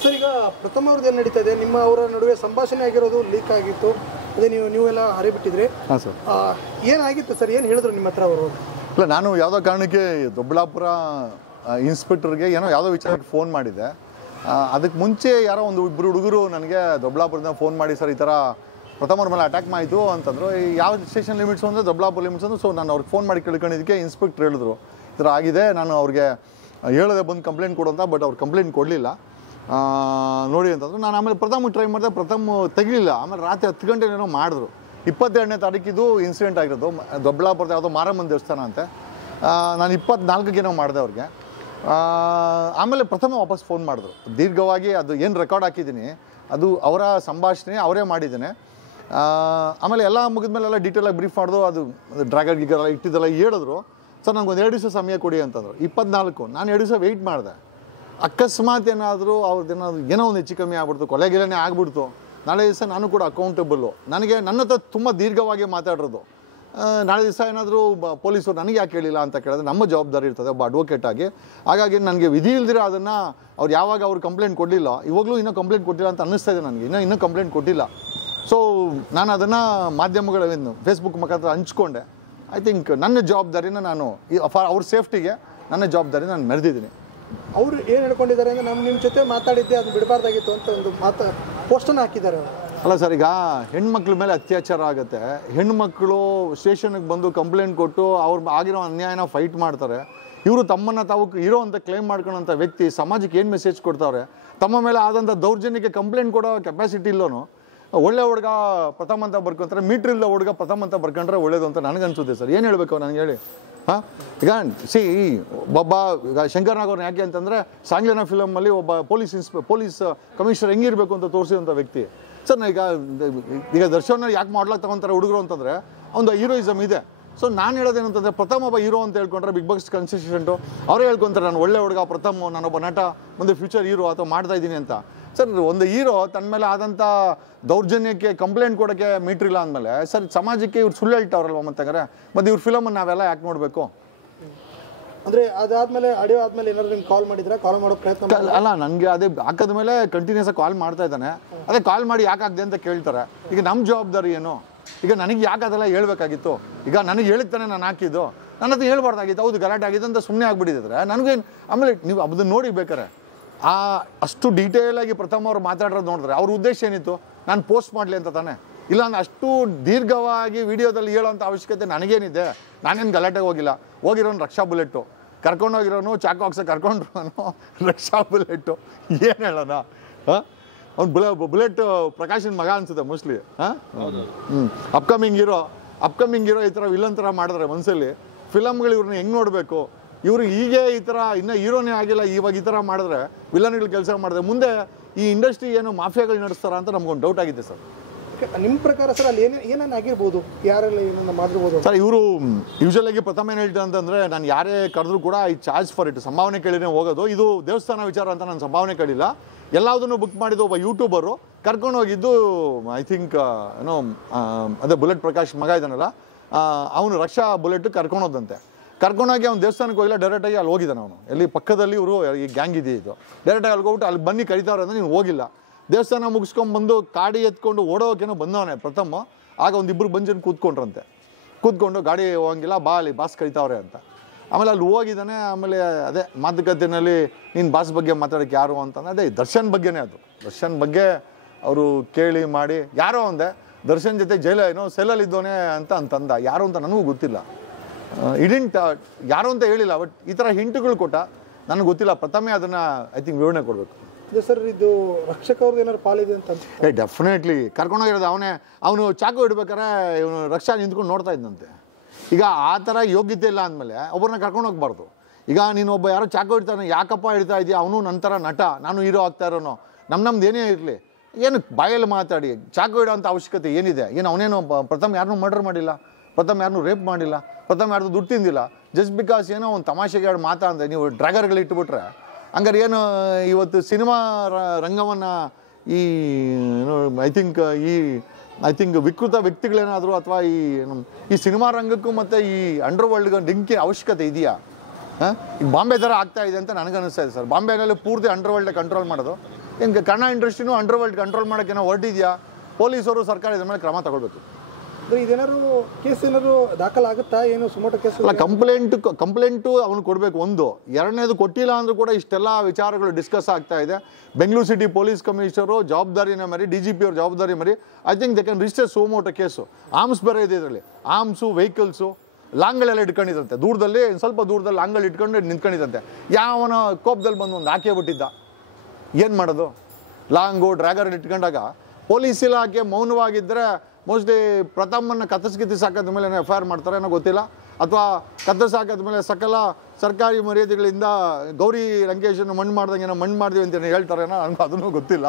Sir ಈಗ ಪ್ರಥಮ ಅವ್ರದ್ದು ಏನು ನಡೀತಾ ಇದೆ ನಿಮ್ಮ ಅವರ ನಡುವೆ ಸಂಭಾಷಣೆ ಆಗಿರೋದು ಲೀಕ್ ಆಗಿತ್ತು ಅದೇ ನೀವೆಲ್ಲ ಹರಿಬಿಟ್ಟಿದ್ರಿ. ಹಾಂ ಸರ್. ಏನಾಗಿತ್ತು ಸರ್, ಏನು ಹೇಳಿದ್ರು ನಿಮ್ಮ ಹತ್ರ ಅವರು? ಇಲ್ಲ, ನಾನು ಯಾವುದೋ ಕಾರಣಕ್ಕೆ ದೊಡ್ಡಬಳ್ಳಾಪುರ ಇನ್ಸ್ಪೆಕ್ಟರ್ಗೆ ಯಾವುದೋ ವಿಚಾರಕ್ಕೆ ಫೋನ್ ಮಾಡಿದ್ದೆ. ಅದಕ್ಕೆ ಮುಂಚೆ ಯಾರೋ ಇಬ್ಬರು ಹುಡುಗರು ನನಗೆ ದೊಡ್ಡಬಳ್ಳಾಪುರದಿಂದ ಫೋನ್ ಮಾಡಿ, ಸರ್ ಈ ಥರ ಪ್ರಥಮರ ಮೇಲೆ ಅಟ್ಯಾಕ್ ಮಾಡಿತು ಅಂತಂದರು. ಯಾವ ಸ್ಟೇಷನ್ ಲಿಮಿಟ್ಸು ಅಂದರೆ ದೊಡ್ಡಬಳ್ಳಾಪುರ ಲಿಮಿಟ್ಸ್ ಅಂದ್ರೆ. ಸೊ ನಾನು ಅವ್ರಿಗೆ ಫೋನ್ ಮಾಡಿ ಕೇಳ್ಕೊಂಡಿದ್ದಕ್ಕೆ ಇನ್ಸ್ಪೆಕ್ಟರ್ ಹೇಳಿದ್ರು ಈ ಥರ ಆಗಿದೆ, ನಾನು ಅವ್ರಿಗೆ ಹೇಳಿದೆ ಬಂದು ಕಂಪ್ಲೇಂಟ್ ಕೊಡು ಅಂತ. ಬಟ್ ಅವ್ರು ಕಂಪ್ಲೇಂಟ್ ಕೊಡಲಿಲ್ಲ ನೋಡಿ ಅಂತಂದ್ರು. ನಾನು ಆಮೇಲೆ ಪ್ರಥಮ ಟ್ರೈ ಮಾಡಿದೆ, ಪ್ರಥಮ ತೆಗಿಲಿಲ್ಲ. ಆಮೇಲೆ ರಾತ್ರಿ 10 ಗಂಟೆನೇನೋ ಮಾಡಿದ್ರು. 22ನೇ ತಾರೀಕಿದು ಇನ್ಸಿಡೆಂಟ್ ಆಗಿರೋದು. ದೊಡ್ಡಬಳ್ಳಾಪುರದ ಯಾವುದೋ ಮಾರಮ್ಮನ ದೇವಸ್ಥಾನ ಅಂತೆ. ನಾನು 24ಕ್ಕೇನೋ ಮಾಡಿದೆ ಅವ್ರಿಗೆ. ಆಮೇಲೆ ಪ್ರಥಮ ವಾಪಸ್ ಫೋನ್ ಮಾಡಿದ್ರು ದೀರ್ಘವಾಗಿ. ಅದು ಏನು ರೆಕಾರ್ಡ್ ಹಾಕಿದ್ದೀನಿ ಅದು ಅವರ ಸಂಭಾಷಣೆ, ಅವರೇ ಮಾಡಿದ್ದೇನೆ. ಆಮೇಲೆ ಎಲ್ಲ ಮುಗಿದ್ಮೇಲೆ ಎಲ್ಲ ಡೀಟೇಲಾಗಿ ಬ್ರೀಫ್ ಮಾಡಿದ್ರು. ಅದು ಡ್ರ್ಯಾಗರ್ ಗಿಗರೆಲ್ಲ ಇಟ್ಟಿದ್ದೆಲ್ಲ ಹೇಳಿದ್ರು. ಸರ್ ನನಗೊಂದು 2 ದಿವಸ ಸಮಯ ಕೊಡಿ ಅಂತಂದರು. 24 ನಾನು 2 ದಿವಸ ವೆಯ್ಟ್ ಮಾಡಿದೆ. ಅಕಸ್ಮಾತ್ ಏನಾದರೂ ಅವ್ರದ್ದೇನಾದ್ರು ಏನೋ ಒಂದು ಹೆಚ್ಚು ಕಮ್ಮಿ ಆಗ್ಬಿಡ್ತು, ಕೊಲೆಗಿಲನೇ ಆಗ್ಬಿಡ್ತು, ನಾಳೆ ದಿವಸ ನಾನು ಕೂಡ ಅಕೌಂಟಬಲ್ಲು. ನನ್ನ ಹತ್ರ ತುಂಬ ದೀರ್ಘವಾಗಿ ಮಾತಾಡಿರೋದು. ನಾಳೆ ದಿವಸ ಏನಾದರೂ ಪೊಲೀಸರು ನನಗೆ ಯಾಕೆ ಹೇಳಿಲ್ಲ ಅಂತ ಕೇಳಿದ್ರೆ ನಮ್ಮ ಜವಾಬ್ದಾರಿ ಇರ್ತದೆ ಒಬ್ಬ ಅಡ್ವೊಕೇಟ್ ಆಗಿ. ಹಾಗಾಗಿ ನನಗೆ ವಿಧಿ ಇಲ್ದಿರ ಅದನ್ನು ಅವ್ರು ಯಾವಾಗ ಅವ್ರು ಕಂಪ್ಲೇಂಟ್ ಕೊಡಲಿಲ್ಲ, ಇವಾಗಲೂ ಇನ್ನೂ ಕಂಪ್ಲೇಂಟ್ ಕೊಟ್ಟಿಲ್ಲ ಅಂತ ಅನ್ನಿಸ್ತಾ ಇದೆ ನನಗೆ. ಇನ್ನೂ ಕಂಪ್ಲೇಂಟ್ ಕೊಟ್ಟಿಲ್ಲ. ಸೊ ನಾನು ಅದನ್ನು ಮಾಧ್ಯಮಗಳನ್ನು ಫೇಸ್ಬುಕ್ ಮುಖಾಂತರ ಹಂಚ್ಕೊಂಡೆ. ಐ ಥಿಂಕ್ ನನ್ನ ಜವಾಬ್ದಾರಿನ ನಾನು ಅವ್ರ ಸೇಫ್ಟಿಗೆ ನನ್ನ ಜವಾಬ್ದಾರಿ ನಾನು ಮೆರೆದಿದ್ದೀನಿ. ಅವರು ಏನು ಹೇಳ್ಕೊಂಡಿದ್ದಾರೆ ಅಂದರೆ ನಿಮ್ಮ ಜೊತೆ ಮಾತಾಡಿದ್ದೆ ಅದು ಬಿಡಬಾರ್ದಾಗಿತ್ತು ಅಂತ ಒಂದು ಪೋಸ್ಟನ್ನು ಹಾಕಿದ್ದಾರೆ. ಅಲ್ಲ ಸರ್, ಈಗ ಹೆಣ್ಮಕ್ಳ ಮೇಲೆ ಅತ್ಯಾಚಾರ ಆಗುತ್ತೆ. ಹೆಣ್ಮಕ್ಳು ಸ್ಟೇಷನ್ಗೆ ಬಂದು ಕಂಪ್ಲೇಂಟ್ ಕೊಟ್ಟು ಅವ್ರು ಆಗಿರೋ ಅನ್ಯಾಯನ ಫೈಟ್ ಮಾಡ್ತಾರೆ. ಇವರು ತಮ್ಮನ್ನು ತಾವು ಹೀರೋ ಅಂತ ಕ್ಲೇಮ್ ಮಾಡ್ಕೊಳ್ಳೋಂಥ ವ್ಯಕ್ತಿ ಸಮಾಜಕ್ಕೆ ಏನು ಮೆಸೇಜ್ ಕೊಡ್ತಾವ್ರೆ? ತಮ್ಮ ಮೇಲೆ ಆದಂಥ ದೌರ್ಜನ್ಯಕ್ಕೆ ಕಂಪ್ಲೇಂಟ್ ಕೊಡೋ ಕೆಪಾಸಿಟಿ ಇಲ್ಲೋನು. ಒಳ್ಳೆ ಹುಡುಗ ಪ್ರಥಮ ಅಂತ ಬರ್ಕೊಂತಾರೆ, ಮೀಟ್ರ್ ಇಲ್ಲ ಹುಡುಗ ಪ್ರಥಮ ಅಂತ ಬರ್ಕೊಂಡ್ರೆ ಒಳ್ಳೇದು ಅಂತ ನನಗನ್ಸುತ್ತೆ ಸರ್. ಏನು ಹೇಳಬೇಕು ನನಗೆ ಹೇಳಿ? ಹಾಂ, ಈಗ ಒಬ್ಬ ಈಗ ಶಂಕರ್ನಾಗ್ ಅವ್ರನ್ನ ಯಾಕೆ ಅಂತಂದರೆ ಸಾಂಗ್ಲಿನ ಫಿಲಮಲ್ಲಿ ಒಬ್ಬ ಪೊಲೀಸ್ ಕಮಿಷನರ್ ಹೆಂಗಿರಬೇಕು ಅಂತ ತೋರಿಸಿದಂಥ ವ್ಯಕ್ತಿ ಸರ್. ಈಗ ದರ್ಶನ ಯಾಕೆ ಮಾಡ್ಲಾಕ್ ತಗೊತಾರೆ ಹುಡುಗರು ಅಂತಂದರೆ ಒಂದು ಹೀರೋಯಿಸಮ್ ಇದೆ. ಸೊ ನಾನು ಹೇಳೋದೇನಂತಂದರೆ ಪ್ರಥಮ ಒಬ್ಬ ಹೀರೋ ಅಂತ ಹೇಳ್ಕೊಂಡ್ರೆ ಬಿಗ್ ಬಾಸ್ ಕನ್ಸಿಸ್ಟೆಂಟು ಅವರೇ ಹೇಳ್ಕೊತಾರೆ ನಾನು ಒಳ್ಳೆ ಹುಡುಗ ಪ್ರಥಮ, ನಾನೊಬ್ಬ ನಟ, ಮುಂದೆ ಫ್ಯೂಚರ್ ಹೀರೋ ಅಥವಾ ಮಾಡ್ತಾ ಇದ್ದೀನಿ ಅಂತ. ಸರ್ ಒಂದು ಹೀರೋ ತನ್ನ ಮೇಲೆ ಆದಂಥ ದೌರ್ಜನ್ಯಕ್ಕೆ ಕಂಪ್ಲೇಂಟ್ ಕೊಡೋಕ್ಕೆ ಮೀಟ್ರಿಲ್ಲ ಅಂದಮೇಲೆ ಸರ್ ಸಮಾಜಕ್ಕೆ ಇವ್ರು ಸುಳ್ಳು ಹೇಳ್ತಾವ್ರಲ್ವ ಮತ್ತೆ ಇವ್ರ ಫಿಲಮನ್ನು ನಾವೆಲ್ಲ ಯಾಕೆ ನೋಡಬೇಕು? ಅಂದರೆ ಅದಾದಮೇಲೆ ಆಡಿಯೋ ಆದಮೇಲೆ ಏನಾದ್ರು ನಿಮ್ಗೆ ಕಾಲ್ ಮಾಡಿದ್ರೆ ಕಾಲ್ ಮಾಡೋ ಪ್ರಯತ್ನ? ಅಲ್ಲ, ನನಗೆ ಅದೇ ಹಾಕಿದ ಮೇಲೆ ಕಂಟಿನ್ಯೂಸ್ ಆಗಿ ಕಾಲ್ ಮಾಡ್ತಾ ಇದ್ದಾನೆ. ಅದೇ ಕಾಲ್ ಮಾಡಿ ಯಾಕೆ ಆಗದೆ ಅಂತ ಕೇಳ್ತಾರೆ. ಈಗ ನಮ್ಮ ಜವಾಬ್ದಾರಿ ಏನು? ಈಗ ನನಗೆ ಯಾಕೆ ಅದೆಲ್ಲ ಹೇಳ್ಬೇಕಾಗಿತ್ತು? ಈಗ ನನಗೆ ಹೇಳಿದ್ದಾನೆ ನಾನು ಹಾಕಿದ್ದು, ನನ್ನ ಹತ್ರ ಹೇಳ್ಬಾರ್ದಾಗಿತ್ತು. ಹೌದು ಗಲಾಟೆ ಆಗಿದೆ ಅಂತ ಸುಮ್ಮನೆ ಆಗ್ಬಿಟ್ಟಿದ್ರೆ ನನಗೇನು? ಆಮೇಲೆ ನೀವು ಅದನ್ನು ನೋಡಿ ಬೇಕಾರೆ ಅಷ್ಟು ಡೀಟೇಲಾಗಿ ಪ್ರಥಮ ಅವ್ರು ಮಾತಾಡೋದು ನೋಡಿದ್ರೆ ಅವ್ರ ಉದ್ದೇಶ ಏನಿತ್ತು? ನಾನು ಪೋಸ್ಟ್ ಮಾಡಲಿ ಅಂತ ತಾನೆ? ಇಲ್ಲಾಂದ್ರೆ ಅಷ್ಟು ದೀರ್ಘವಾಗಿ ವಿಡಿಯೋದಲ್ಲಿ ಹೇಳೋಂಥ ಅವಶ್ಯಕತೆ ನನಗೇನಿದೆ? ನಾನೇನು ಗಲಾಟೆಗೆ ಹೋಗಿರೋನು ರಕ್ಷಾ ಬುಲೆಟ್ಟು, ಕರ್ಕೊಂಡೋಗಿರೋನು ಚಾಕು ಹಾಕ್ಸೋಕೆ ಕರ್ಕೊಂಡ್ರು ರಕ್ಷಾ ಬುಲೆಟ್ಟು. ಏನು ಹೇಳೋಣ? ಅವ್ನು ಬುಲೆಟ್ ಪ್ರಕಾಶನ್ ಮಗ ಅನ್ಸುತ್ತೆ ಮೋಸ್ಟ್ಲಿ. ಅಪ್ಕಮಿಂಗ್ ಹೀರೋ ಈ ಥರ ವಿಲನ್ ಥರ ಮಾಡಿದ್ರೆ ಮನಸ್ಸಲ್ಲಿ ಫಿಲಮ್ಗಳು ಇವ್ರನ್ನ ಹೆಂಗೆ ನೋಡಬೇಕು? ಇವರು ಹೀಗೆ ಈ ಥರ ಇನ್ನೂ ಹೀರೋನೇ ಆಗಿಲ್ಲ, ಇವಾಗ ಈ ಥರ ಮಾಡಿದ್ರೆ ವಿಲನ್ಗಳು ಕೆಲಸ ಮಾಡಿದ್ರೆ ಮುಂದೆ ಈ ಇಂಡಸ್ಟ್ರಿ ಏನು ಮಾಫಿಯಾಗಳು ನಡೆಸ್ತಾರ ಅಂತ ನಮ್ಗೊಂದು ಡೌಟ್ ಆಗಿದೆ ಸರ್. ನಿಮ್ಮ ಪ್ರಕಾರ ಸರ್ ಅಲ್ಲಿ ಏನೇನು ಆಗಿರ್ಬೋದು, ಯಾರೆಲ್ಲ ಏನೇನು ಮಾಡಿರ್ಬೋದು ಸರ್? ಇವರು ಯೂಶಲಾಗಿ ಪ್ರಥಮ ಏನು ಹೇಳ್ತಾರೆ ಅಂತಂದರೆ ನಾನು ಯಾರೇ ಕರೆದ್ರೂ ಕೂಡ ಈ ಚಾರ್ಜ್ ಫಾರ್ ಇಟ್ ಸಂಭಾವನೆ ಕೇಳಿನೇ ಹೋಗೋದು. ಇದು ದೇವಸ್ಥಾನ ವಿಚಾರ ಅಂತ ನಾನು ಸಂಭಾವನೆ ಕೇಳಿಲ್ಲ. ಎಲ್ಲದನ್ನು ಬುಕ್ ಮಾಡಿದ್ದು ಒಬ್ಬ ಯೂಟ್ಯೂಬರು ಕರ್ಕೊಂಡು ಹೋಗಿದ್ದು. ಐ ಥಿಂಕ್ ಏನೋ ಅದೇ ಬುಲೆಟ್ ಪ್ರಕಾಶ್ ಮಗ ಇದ್ದಾನಲ್ಲ ಅವನು ರಕ್ಷಾ ಬುಲೆಟ್ ಕರ್ಕೊಂಡೋದಂತೆ. ಕರ್ಕೊಂಡೋಗಿ ಅವ್ನು ದೇವಸ್ಥಾನಕ್ಕೆ ಹೋಗಿಲ್ಲ, ಡೈರೆಕ್ಟಾಗಿ ಅಲ್ಲಿ ಹೋಗಿದ್ದಾನೆ ಅವನು. ಎಲ್ಲಿ ಪಕ್ಕದಲ್ಲಿ ಇವರು ಈ ಗ್ಯಾಂಗ್ ಇದೆ ಇದು. ಡೈರೆಕ್ಟಾಗಿ ಅಲ್ಲಿ ಹೋಗ್ಬಿಟ್ಟು ಅಲ್ಲಿ ಬನ್ನಿ ಕರಿತಾವ್ರೆ ಅಂದರೆ ನೀನು ಹೋಗಿಲ್ಲ. ದೇವಸ್ಥಾನ ಮುಗಿಸ್ಕೊಂಡ್ಬಂದು ಕಾಡಿ ಎತ್ಕೊಂಡು ಓಡೋಕೇನೋ ಬಂದವನೇ ಪ್ರಥಮ. ಆಗ ಒಂದಿಬ್ಬರು ಬಂಜನ್ ಕೂತ್ಕೊಂಡು ಗಾಡಿ ಹೋಗಂಗಿಲ್ಲ, ಬಾ ಅಲ್ಲಿ ಬಾಸ್ ಕರಿತಾವ್ರೆ ಅಂತ. ಆಮೇಲೆ ಅಲ್ಲಿ ಹೋಗಿದ್ದಾನೆ. ಆಮೇಲೆ ಅದೇ ಮಾತುಕತೆಯಲ್ಲಿ ನೀನು ಬಾಸ್ ಬಗ್ಗೆ ಮಾತಾಡೋಕ್ಕೆ ಯಾರು ಅಂತಂದ್ರೆ ಅದೇ ದರ್ಶನ್ ಬಗ್ಗೆನೇ. ಅದು ದರ್ಶನ್ ಬಗ್ಗೆ ಅವರು ಕೇಳಿ ಮಾಡಿ ಯಾರೋ ಒಂದೇ ದರ್ಶನ್ ಜೊತೆ ಸೆಲ್ಲಲ್ಲಿ ಇದ್ದವನೇ ಅಂತಂದ. ಯಾರು ಅಂತ ನನಗೂ ಗೊತ್ತಿಲ್ಲ. ಯಾರು ಅಂತ ಹೇಳಿಲ್ಲ. ಬಟ್ ಈ ಥರ ಹಿಂಟುಗಳು ಕೊಟ್ಟ, ನನಗೆ ಗೊತ್ತಿಲ್ಲ. ಪ್ರಥಮೆ ಅದನ್ನು ಐ ಥಿಂಕ್ ವಿವರಣೆ ಕೊಡಬೇಕು. ಸರ್ ಇದು ರಕ್ಷಕ ಅವ್ರದ್ದು ಏನಾದ್ರು ಪಾಲಿದೆ ಅಂತ? ಡೆಫಿನೆಟ್ಲಿ ಕರ್ಕೊಂಡೋಗಿರೋದು ಅವನು ಚಾಕು ಇಡ್ಬೇಕಾರೆ ಇವನು ರಕ್ಷಾ ನಿಂತ್ಕೊಂಡು ನೋಡ್ತಾ ಇದ್ದಂತೆ. ಈಗ ಆ ಥರ ಯೋಗ್ಯತೆ ಇಲ್ಲ ಅಂದಮೇಲೆ ಒಬ್ಬರನ್ನ ಕರ್ಕೊಂಡು ಹೋಗ್ಬಾರ್ದು. ಈಗ ನೀನು ಒಬ್ಬ ಯಾರೋ ಚಾಕು ಇಡ್ತಾನೆ, ಯಾಕಪ್ಪ ಇಡ್ತಾ ಇದೆಯಾ? ಅವನು ನಂತರ ನಟ, ನಾನು ಹೀರೋ ಆಗ್ತಾ ಇರೋನು, ನಮ್ದು ಏನೇ ಇರಲಿ, ಏನು ಬಾಯಲ್ಲಿ ಮಾತಾಡಿ ಚಾಕು ಇಡೋ ಅಂಥ ಅವಶ್ಯಕತೆ ಏನಿದೆ? ಏನು ಅವನೇನು ಪ್ರಥಮ ಯಾರನ್ನೂ ಮರ್ಡರ್ ಮಾಡಿಲ್ಲ, ಪ್ರಥಮ ಯಾರನ್ನೂ ರೇಪ್ ಮಾಡಿಲ್ಲ, ಪ್ರಥಮ ಯಾರ್ದು ದುಡ್ಡು ತಿಂದಿಲ್ಲ. ಜಸ್ಟ್ ಬಿಕಾಸ್ ಏನೋ ಒಂದು ತಮಾಷೆಗೆ ಎರಡು ಮಾತಾ ಅಂದರೆ ನೀವು ಡ್ರ್ಯಾಗರ್ಗಳು ಇಟ್ಬಿಟ್ರೆ ಹಂಗಾರೆ ಏನು ಇವತ್ತು ಸಿನಿಮಾ ರಂಗವನ್ನು ಐ ಥಿಂಕ್ ವಿಕೃತ ವ್ಯಕ್ತಿಗಳೇನಾದರೂ ಅಥವಾ ಈ ಸಿನಿಮಾ ರಂಗಕ್ಕೂ ಮತ್ತು ಈ ಅಂಡರ್ ವರ್ಲ್ಡ್ಗೆ ಡಿಂಕಿ ಅವಶ್ಯಕತೆ ಇದೆಯಾ? ಈಗ ಬಾಂಬೆ ಥರ ಆಗ್ತಾ ಇದೆ ಅಂತ ನನಗನ್ನಿಸ್ತಾ ಇದೆ ಸರ್. ಬಾಂಬೆನಲ್ಲಿ ಪೂರ್ತಿ ಅಂಡರ್ ವರ್ಲ್ಡ್ ಕಂಟ್ರೋಲ್ ಮಾಡೋದು. ಹಿಂಗೆ ಕನ್ನಡ ಇಂಡಸ್ಟ್ರಿನೂ ಅಂಡರ್ವರ್ಲ್ಡ್ ಕಂಟ್ರೋಲ್ ಮಾಡೋಕ್ಕೆ ಏನೋ ಹೊರಟಿದೆಯಾ? ಪೊಲೀಸರು ಸರ್ಕಾರ ಇದ್ರ ಮೇಲೆ ಕ್ರಮ ತಗೊಳ್ಬೇಕು. ಇದೇನಾದ್ರು ಕೇಸ್ ಏನಾದ್ರು ದಾಖಲಾಗುತ್ತಾ? ಏನು ಸುಮೋಟೋ ಕೇಸ್ ಅಲ್ಲ, ಕಂಪ್ಲೇಂಟು ಅವನು ಕೊಡಬೇಕು ಒಂದು. ಎರಡನೇದು ಕೊಟ್ಟಿಲ್ಲ ಅಂದರೂ ಕೂಡ ಇಷ್ಟೆಲ್ಲ ವಿಚಾರಗಳು ಡಿಸ್ಕಸ್ ಆಗ್ತಾ ಇದೆ. ಬೆಂಗಳೂರು ಸಿಟಿ ಪೊಲೀಸ್ ಕಮಿಷನರು ಜವಾಬ್ದಾರಿನ ಮರಿ, DGP ಅವ್ರ ಜವಾಬ್ದಾರಿ ಮರಿ, I think they can register suo motu case. Arms ಬೇರೆ ಇದೆ ಇದರಲ್ಲಿ, ಆರ್ಮ್ಸು, ವೆಹಿಕಲ್ಸು, ಲಾಂಗ್ಗಳೆಲ್ಲ ಇಟ್ಕೊಂಡಿದಂತೆ, ದೂರದಲ್ಲಿ ಸ್ವಲ್ಪ ದೂರದಲ್ಲಿ ಲಾಂಗ್ಗಳು ಇಟ್ಕೊಂಡು ನಿಂತ್ಕೊಂಡಿದಂತೆ. ಯಾವನ ಕೋಪದಲ್ಲಿ ಬಂದು ಒಂದು ಹಾಕೇ ಬಿಟ್ಟಿದ್ದ, ಏನು ಮಾಡೋದು? ಲಾಂಗು ಡ್ರ್ಯಾಗರ್ ಇಟ್ಕೊಂಡಾಗ ಪೊಲೀಸ್ ಇಲಾಖೆ ಮೌನವಾಗಿದ್ದರೆ ಮೋಸ್ಟ್ಲಿ ಪ್ರಥಮನ್ನು ಕತ್ತರಿಸಿ ಹಾಕಿದ ಮೇಲೆ FIR ಮಾಡ್ತಾರೆ ಏನೋ ಗೊತ್ತಿಲ್ಲ, ಅಥವಾ ಕತ್ತರಿಸಿ ಹಾಕಿದ ಮೇಲೆ ಸಕಲ ಸರ್ಕಾರಿ ಮರ್ಯಾದೆಗಳಿಂದ ಗೌರಿ ಲಂಕೇಶನ್ನು ಮಣ್ಣು ಮಾಡ್ದಂಗೆ ಏನೋ ಮಣ್ಣು ಮಾಡ್ತೀವಿ ಅಂತ ಹೇಳ್ತಾರೇನೋ, ನನಗೂ ಅದನ್ನೂ ಗೊತ್ತಿಲ್ಲ.